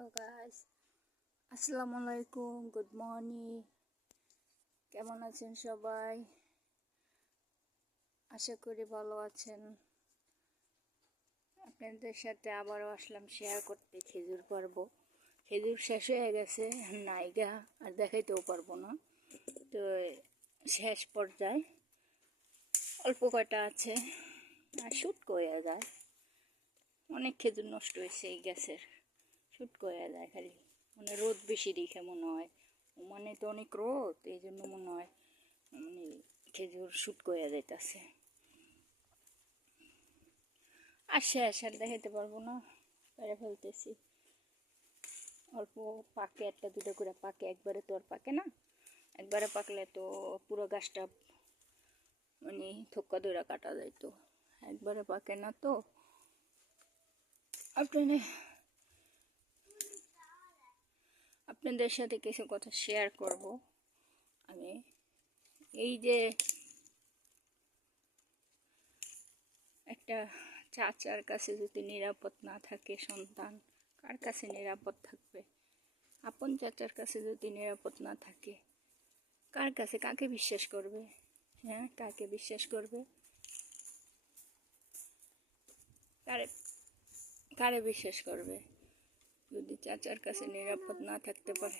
Hello guys, আসসালামু আলাইকুম, good morning. কেমন আছেন সবাই? আশা করি ভালো আছেন। আপনাদের সাথে আবারও আসলাম শেয়ার করতে খেজুর পর্ব। খেজুর শেষ হয়ে গেছে, নাইগা আর দেখাইতেও পারবো না। তো শেষ পর্যায়ে অল্প কয়টা আছে, আর শুটকো হয়ে যায়। অনেক খেজুর নষ্ট হয়েছে এই গ্যাসের, শুটকো হয়ে যায় খালি। মানে রোদ বেশি দেখে মনে হয়, মানে তো অনেক রোদ, এই জন্য মনে হয় মানে খেজুর শুটকো হয়ে যাইতেছে। আর শেষ আর দেখাতে পারবো না, পেরে ফেলতেছি। অল্প পাকে, একটা দুটো করে পাকে, একবারে তো আর পাকে না। একবারে পাকলে তো পুরো গাছটা মানে থোক্কা ধরে কাটা যাইতো, একবারে পাকে না তো। আপনাদের সাথে কিছু কথা শেয়ার করব আমি। এই যে একটা চাচার কাছে যদি নিরাপদ না থাকে সন্তান, কার কাছে নিরাপদ থাকবে? আপন চাচার কাছে যদি নিরাপদ না থাকে, কার কাছে, কাকে বিশ্বাস করবে? হ্যাঁ, কাকে বিশ্বাস করবে? কারে কারে বিশ্বাস করবে যদি চাচার কাছে নিরাপদ না থাকতে পারে?